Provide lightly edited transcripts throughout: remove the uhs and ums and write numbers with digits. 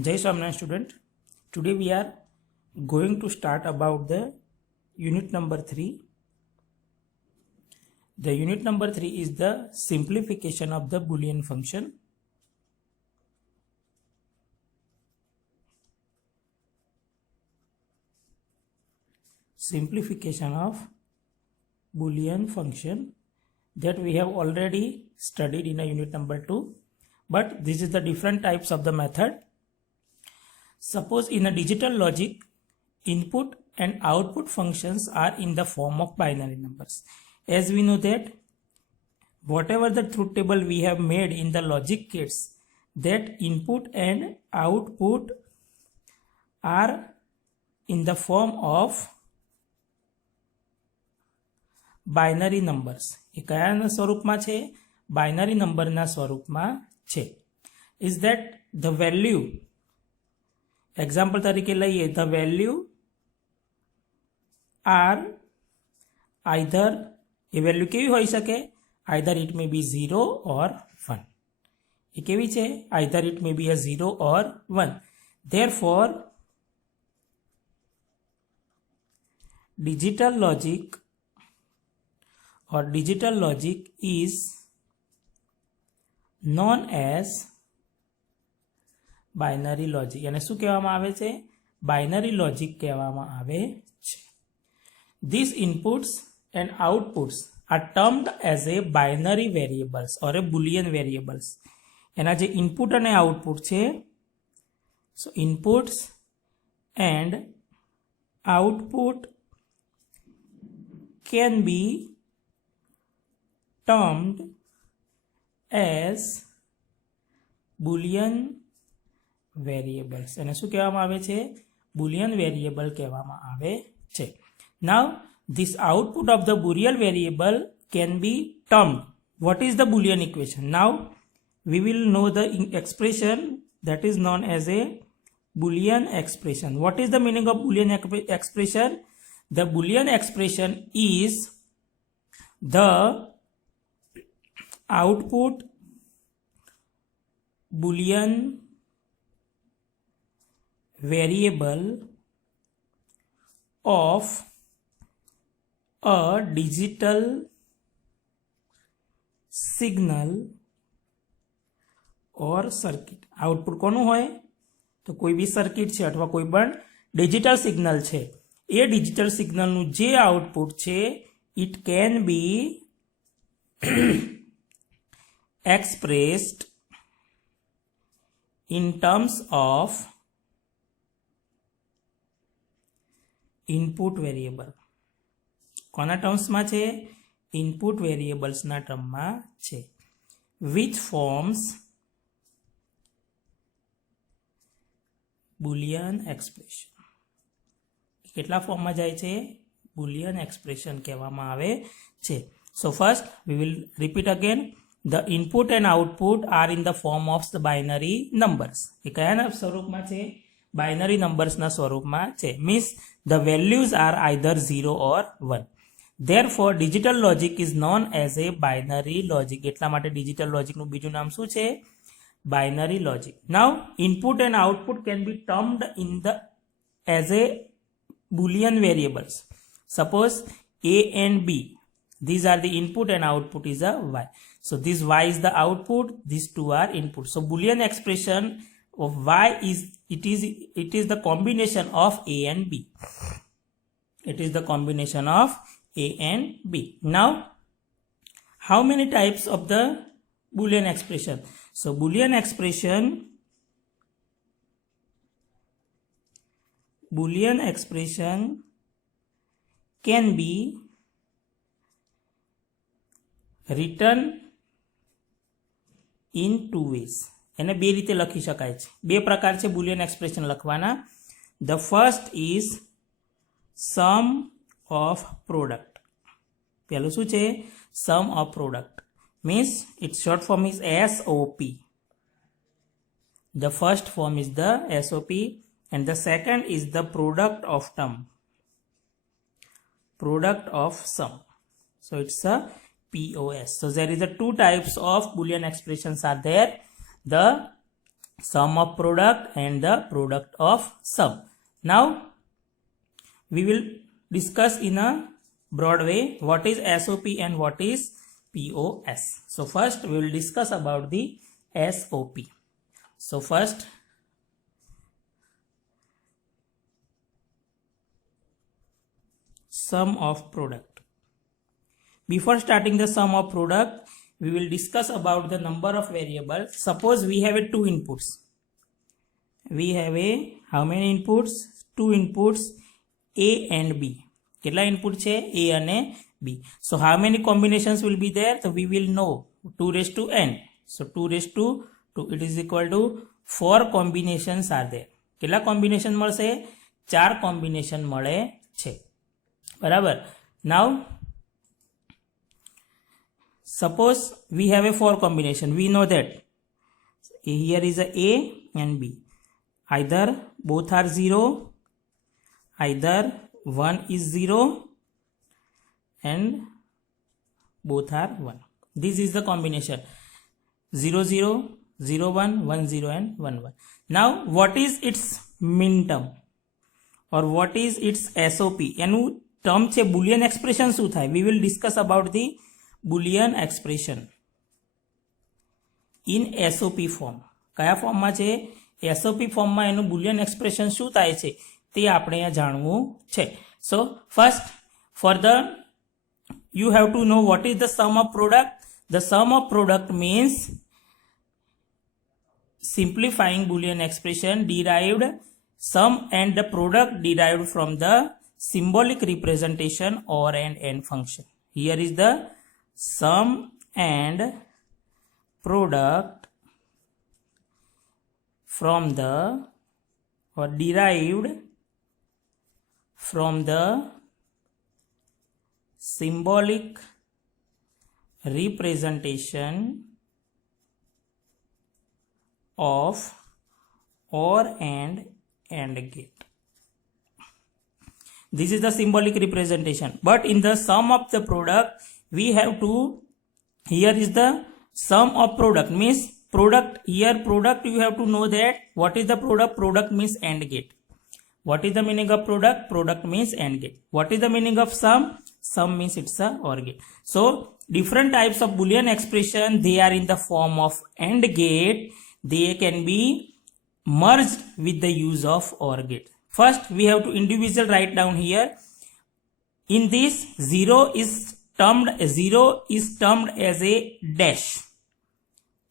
Jai Swaminarayan student. Today we are going to start about the unit number 3. The unit number 3 is the simplification of the Boolean function. Simplification of Boolean function that we have already studied in a unit number 2. But this is the different types of the method. Suppose in a digital logic, input and output functions are in the form of binary numbers. As we know that whatever the truth table we have made in the logic kits, that input and output are in the form of binary numbers. એ કયા સ્વરૂપમાં છે? Binary નંબરના સ્વરૂપમાં છે. Is that the value, example તરીકે લઈએ, the value are either, એ વેલ્યુ કેવી હોઈ શકે? Either it may B 0 or 1. એ કેવી છે? Either it may be a 0 or 1. Therefore digital logic is known as binary logic. એને શું કહેવામાં આવે છે? Binary logic કહેવામાં આવે છે. These inputs and outputs are termed as a binary variables or a boolean variables. એના જે input અને output છે, so inputs and output can be termed as boolean variables. એને શું કહેવામાં આવે છે? boolean variable કહેવામાં આવે છે. Now this output of the boolean variable can be termed. What is the boolean equation? Now we will know the expression that is known as a boolean expression. What is the meaning of boolean expression? The boolean expression is the output boolean variable of a digital signal or circuit. Output કોનું હોય? તો કોઈ બી circuit છે અથવા કોઈ પણ digital signal છે. એ digital સિગ્નલનું જે આઉટપુટ છે, it can be expressed in terms of input variable. કોના ટર્મ્સમાં છે? ઇનપુટ વેરિયેબલ્સના ટર્મમાં છે. which forms boolean expression. કેટલા ફોર્મમાં જાય છે? boolean expression કહેવામાં આવે છે. So first we will repeat again. The input and output are in the form of the binary numbers. એ કયા સ્વરૂપમાં છે? binary numbersના સ્વરૂપમાં છે. Means the values are either 0 or 1. Therefore digital logic is known as a binary logic. એટલા માટે digital logicનું બીજું નામ શું છે? binary logic. Now input and output can be termed in the as a boolean variables. Suppose a and b, these are the input and output is a y. So this y is the output, these two are input. So boolean expression of y is it is the combination of a and b. It is the combination of a and b. Now how many types of the boolean expression? So boolean expression can be written in two ways. એને બે રીતે લખી શકાય છે. બે પ્રકાર છે boolean expression લખવાના. The first is sum of product. પહેલું શું છે? sum of product. Means its short form is SOP. The first form is the SOP and the second is the product of term. Product of sum. So it's a POS. So there is a two types of boolean expressions are there. The sum of product and the product of sum. Now we will discuss in a broad way what is SOP and what is POS. So first we will discuss about the SOP. So first sum of product. Before starting the sum of product, we will discuss about the number of variables. Suppose we have two inputs. We have how many inputs? Two inputs, A and B. કેટલા input છે? A અને B. So how many combinations will be there? So we will know 2 raised to n. So 2 raised to 2, it is equal to 4 combinations are there. કેટલા combination મળશે? 4 combination મળે છે. બરાબર. Now suppose we have a 4 combination. We know that here is a A and B. Either both are 0, either one is 0 and both are 1. This is the combination 0 0 0 1 1 0 and 1 1. Now what is its min term or what is its SOP? એનું term છે boolean expression શું થાય? We will discuss about the boolean expression in SOP form. કયા ફોર્મમાં છે? SOP ફોર્મમાં એનું boolean expression શું થાય છે તે આપણે અહીંયા જાણવું છે. So first for the you have to know what is the sum of product. The sum of product means simplifying boolean expression derived sum and the product derived from the symbolic representation or an n function. Here is the sum and product from the or derived from the symbolic representation of or and gate. This is the symbolic representation, but in the sum of the product we have to, here is the sum of product means product. Here product you have to know that what is the product? Product means AND gate. What is the meaning of product? Product means AND gate. What is the meaning of sum? Sum means it's a OR gate. So different types of boolean expression, they are in the form of AND gate. They can be merged with the use of OR gate. First we have to individual write down here. In this 0 is termed as a dash.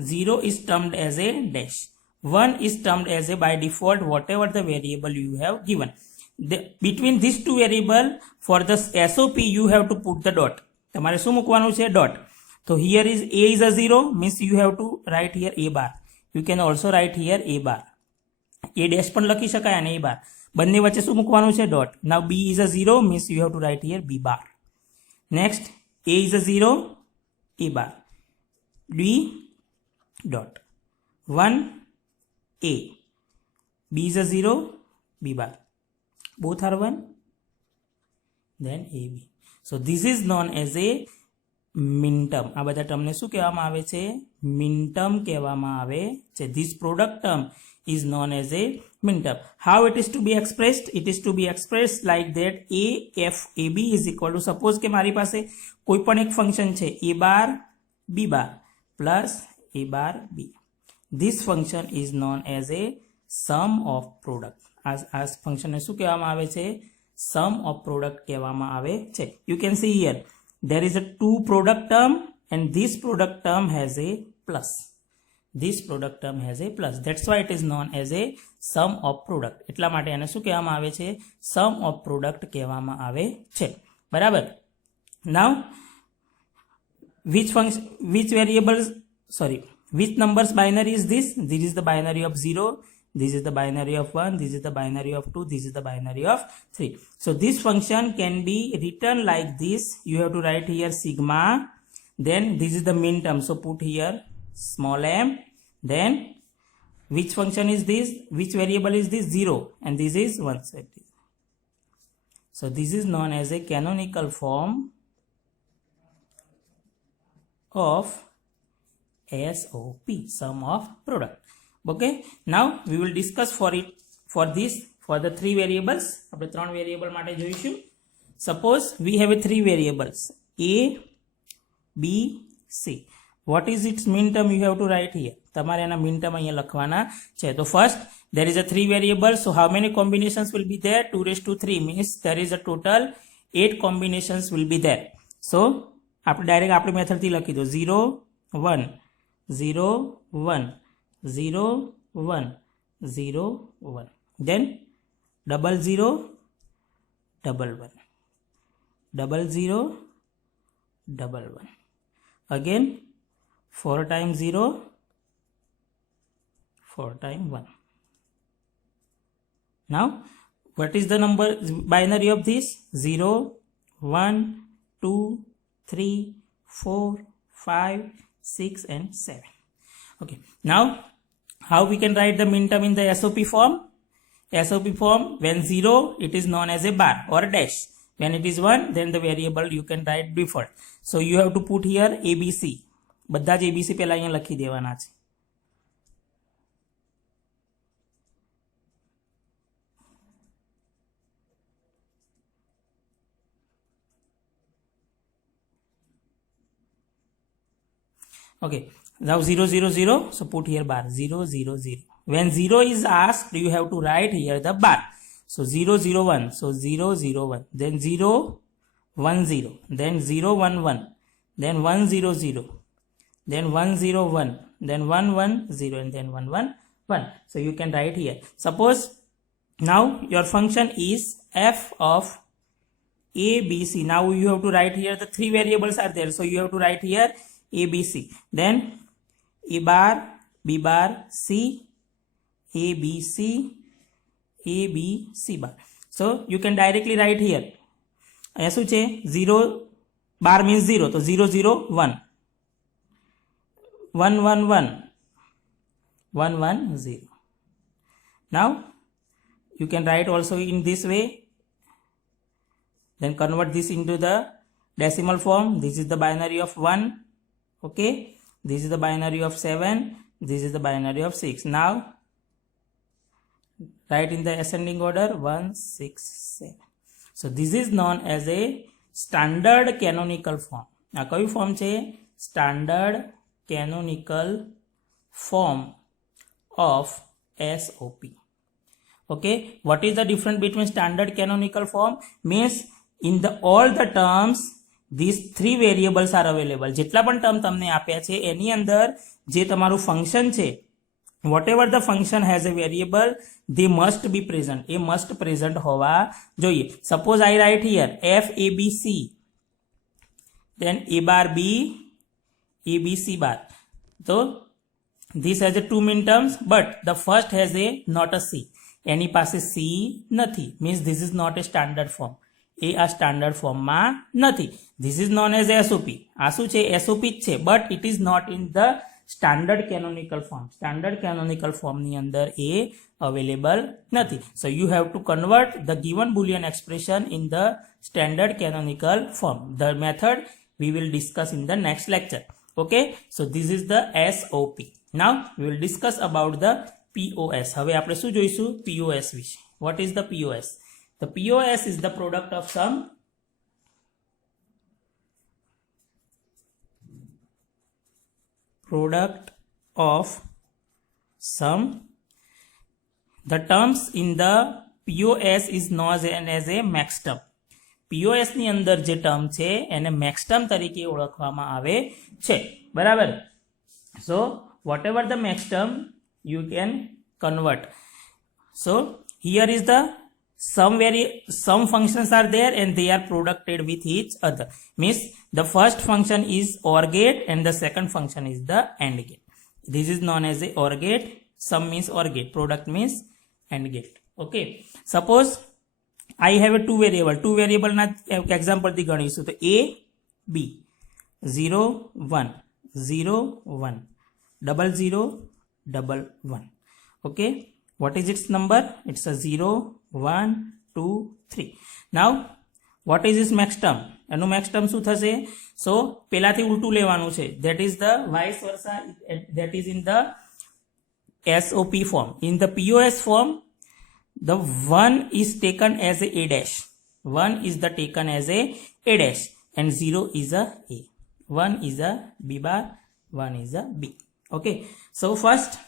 0 is termed as a dash. 1 is termed as a by default whatever the variable you have given. Between these two variable for the SOP you have to put the dot. તમારે શું મૂકવાનું છે? Dot. So here is A is a 0 means you have to write here A bar. You can also write here A bar. A dash પણ લખી શકાય અને A bar. બંને વચ્ચે શું મૂકવાનું છે? Dot. Now B is a 0 means you have to write here B bar. Next A is a 0, A bar. B dot. 1 A. B is a 0, B bar. Both are 1. Then AB. So this is known as a min term. આ બધા ટર્મને શું કહેવામાં આવે છે? min term કહેવામાં આવે છે. This product term is known as a min term. How it is to be expressed? It is to be expressed like that AFAB is equal to, suppose કે મારી પાસે કોઈ પણ એક ફંક્શન છે A bar B bar plus A bar B. This function is known as a sum of product. આ ફંક્શનને શું કહેવામાં આવે છે? Sum of product કહેવામાં આવે છે. You can see here there is a two product term and this product term has a plus. This product term has a plus. That's why it is known as a sum of product. એટલા માટે એને શું કહેવામાં આવે છે? Sum of product કહેવામાં આવે છે. બરાબર. Now which variables, sorry, which numbers binary is this? This is the binary of 0, this is the binary of 1, this is the binary of 2, this is the binary of 3. So this function can be written like this. You have to write here sigma, then this is the min term, so put here small m, then which function is this? Which variable is this? 0, and this is 1. So this is known as a canonical form of SOP, sum of product. Okay, now we will discuss for the three variables. આપણે ત્રણ variable માટે જોઈશું. Suppose we have a three variables a, b, c. What is its mean term? You have to write here. તમારે એના mean term અહીંયા લખવાના છે. તો first there is a three variables, so how many combinations will be there? 2 raised to 3 means there is a total 8 combinations will be there. So આપણે direct આપણી મેથડથી લખી દો 0 1 0 1 0 1 0 1, then 0 0 1 1 0 0 1, again 4 times 0 4 times 1. Now what is the number binary of this? 0 1 2 3 4 5 6 and 7. Okay, now how we can write the min term in the SOP form? SOP form, when 0 it is known as a bar or a dash. When it is 1 then the variable you can write default. So you have to put here ABC. બધા જ ABC પહેલા અહીંયા લખી દેવાના છે. Okay, now 0 0 0, so put here bar 0 0 0. When 0 is asked, you have to write here the bar. So 0 0 1, so 0 0 1, then 0 1 0, then 0 1 1, then 1 0 0, then 1 0 1, then 1 1 0, and then 1 1 1. So you can write here. Suppose now your function is f of a b c. Now you have to write here the three variables are there, so you have to write here a b c, then a bar b bar c, a b c, a b c bar. So you can directly write here. અહીંયા શું છે? 0 bar means 0, so 0 0 1 1 1 1 1 1 0. Now you can write also in this way, then convert this into the decimal form. This is the binary of 1. Okay, this is the binary of 7, this is the binary of 6. Now write in the ascending order 1 6 7. So this is known as a standard canonical form. આ કયું form છે? Standard canonical form of SOP. Okay, what is the difference between standard canonical form? Means in the all the terms these three variables are available. જેટલા પણ term તમને આપ્યા છે એની અંદર જે તમારું ફંક્શન છે, whatever the function has a variable, they must be present. A must present હોવા જોઈએ. Suppose I write here f a b c, then a bar b, a b c bar. So this has a two min terms, but the first has a not a c. એની પાસે c નથી, means this is not a standard form. એ આ standard ફોર્મમાં નથી. This is known as SOP. આ શું છે? SOP જ છે, but it is not in the standard canonical form. Standard canonical form ની અંદર એ available નથી. So you have to convert the given Boolean expression in the standard canonical form. The method we will discuss in the next lecture. Okay, so this is the SOP. Now we will discuss about the POS. હવે આપણે શું જોઈશું? POS વિશે. What is the POS? The POS is the product of sum The terms in the POS is known as a max term. POS ની અંદર જે term છે એને max term તરીકે ઓળખવામાં આવે છે. બરાબર? So whatever the max term you can convert. So here is the some functions are there and they are producted with each other. Means the first function is OR gate and the second function is the AND gate. This is known as a OR gate. Sum means OR gate, product means AND gate. Okay, suppose I have a two variable ના example થી ગણીશું. તો a b 0 1 0 1 0 0 1 1. Okay, what is its number? It's a 0 1 2 3. Now what is this max term? એનું max term શું થશે? So પહેલાથી ઉલટું લેવાનું છે. That is the vice versa, that is in the SOP form. In the POS form, the 1 is taken as a dash. 1 is the taken as a dash and 0 is a 1 is a B bar, 1 is a B. Okay. So first,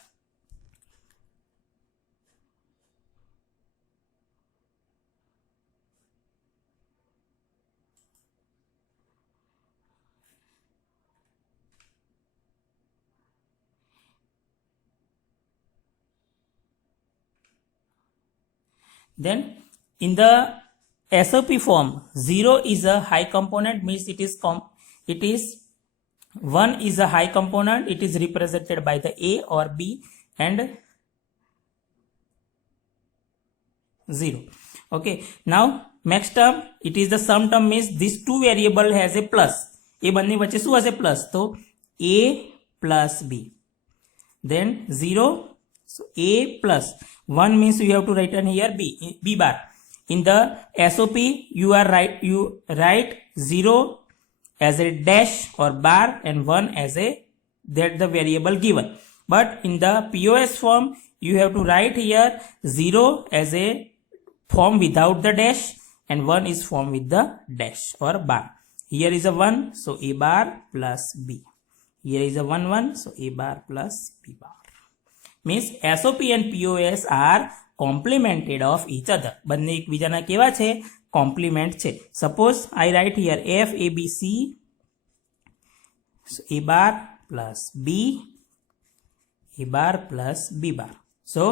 then in the SOP form, 0 is a high component, means it is 1 is a high component, it is represented by the A or B and 0. Okay. Now next term, it is the sum term, means this two variable has a plus. A બંને વચ્ચે શું હશે plus? તો A plus B. Then 0, so A plus 1 means you have to write in here B bar. In the SOP, you write 0 as a dash or bar and 1 as a, that the variable given. But in the POS form, you have to write here 0 as a form without the dash and 1 is form with the dash or bar. Here is a 1, so A bar plus B. Here is a 1 1, so A bar plus B bar. Means SOP and POS are complemented of each other. બંને એકબીજાના કેવા છે? Complement છે. Suppose I write here F A B C, so A bar plus B, A bar plus B bar. So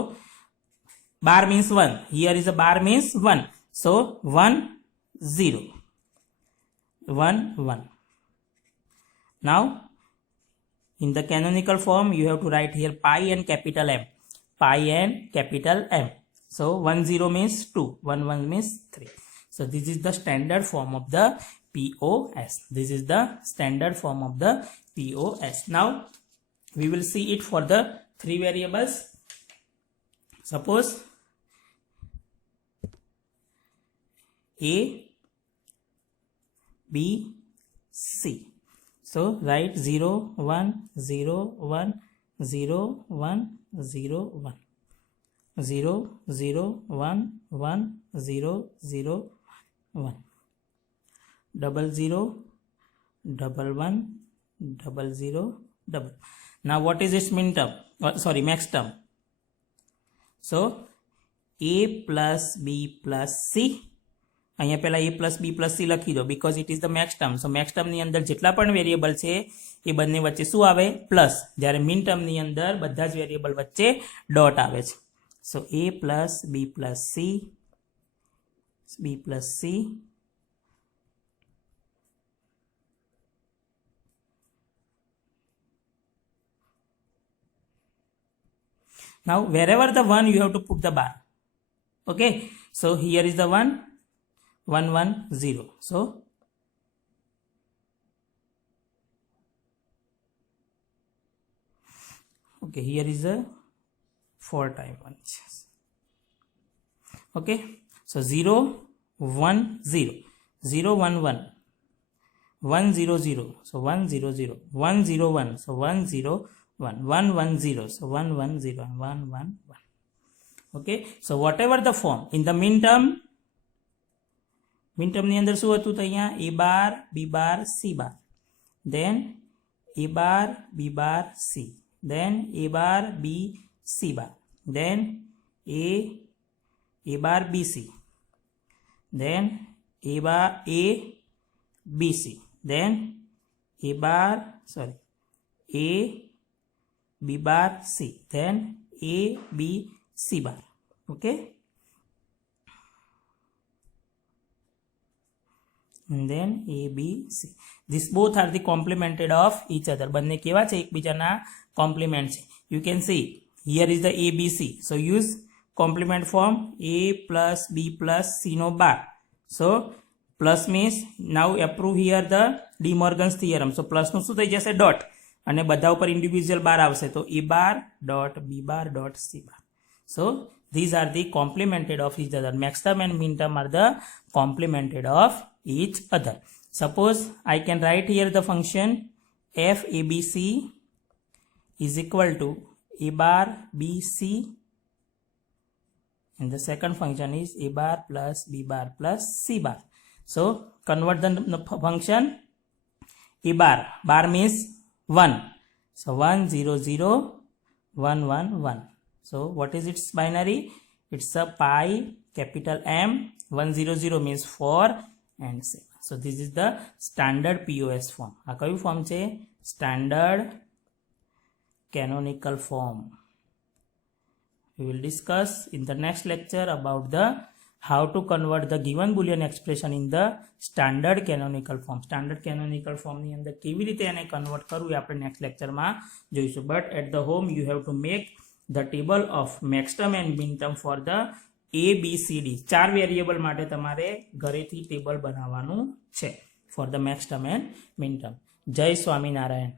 bar means 1. Here is a bar means 1. So 1 0, 1 1. Now in the canonical form, you have to write here pi and capital M. Pi and capital M. So 1 0 means 2, 1 1 means 3. So this is the standard form of the POS. This is the standard form of the POS. Now we will see it for the 3 variables. Suppose A, B, C. So write 0 1 0 1 0 1 0 1 0 0 1 1 0 0 1 double 0 double 1 double 0 double. Now what is its min term? Max term. So A plus B plus C. અહીંયા પહેલા A plus B plus C લખી દો because it is the max term. So max term ની અંદર જેટલા પણ variable છે એ બંને વચ્ચે શું આવે? પ્લસ. જ્યારે min term ની અંદર બધા જ વેરિયેબલ વચ્ચે ડોટ આવે છે. So A plus B plus C, B plus C. Now wherever the 1, you have to put the bar. Okay. So here is the 1 1 1 0. So okay, here is a 4 time 1. Okay, so 0 1 0 0 1 1 1 0 0, so 1 0 0 1 0 1, so 1 0 1 1 1 0, so 1 1 0 and 1 1 1. Okay, so whatever the form in the min term ની અંદર શું હતું? તો અહીંયા A bar B bar C bar, then A bar B bar C, then A bar B C bar, then A bar B C, then A bar A B C, then A B bar C, then A B C bar. Okay, and then A B C. These both are the complemented of each other. બંને કેવા છે? એકબીજાના complement છે. You can see here is the A B C. So use complement form A plus B plus C no bar. So plus means now approve here the De Morgan's theorem. So plus નું શું થઈ જશે? dot. અને બધા ઉપર individual bar આવશે. તો A bar dot B bar dot C bar. So these are the complemented of each other. Max term and min term are the complemented of each other. Suppose I can write here the function f ABC is equal to a bar b c, and the second function is a bar plus b bar plus c bar. So convert the function. A bar means 1, so 1 0 0 1 1 1. So what is its binary? It's a pi capital M. 1 0 0 means 4 and 7. So this is the standard POS form. આ કયું form છે? Standard canonical form. We will discuss in the next lecture about the how to convert the given boolean expression in the standard canonical form. Standard canonical form ની અંદર કેવી રીતે એને convert કરવું એ આપણે નેક્સ્ટ લેક્ચરમાં જોઈશું. But at the home you have to make the table of max term and min term for the A, B, C, D. 4 variable માટે તમારે ઘરેથી ટેબલ બનાવવાનું છે for the max term and min term. જય સ્વામિનારાયણ.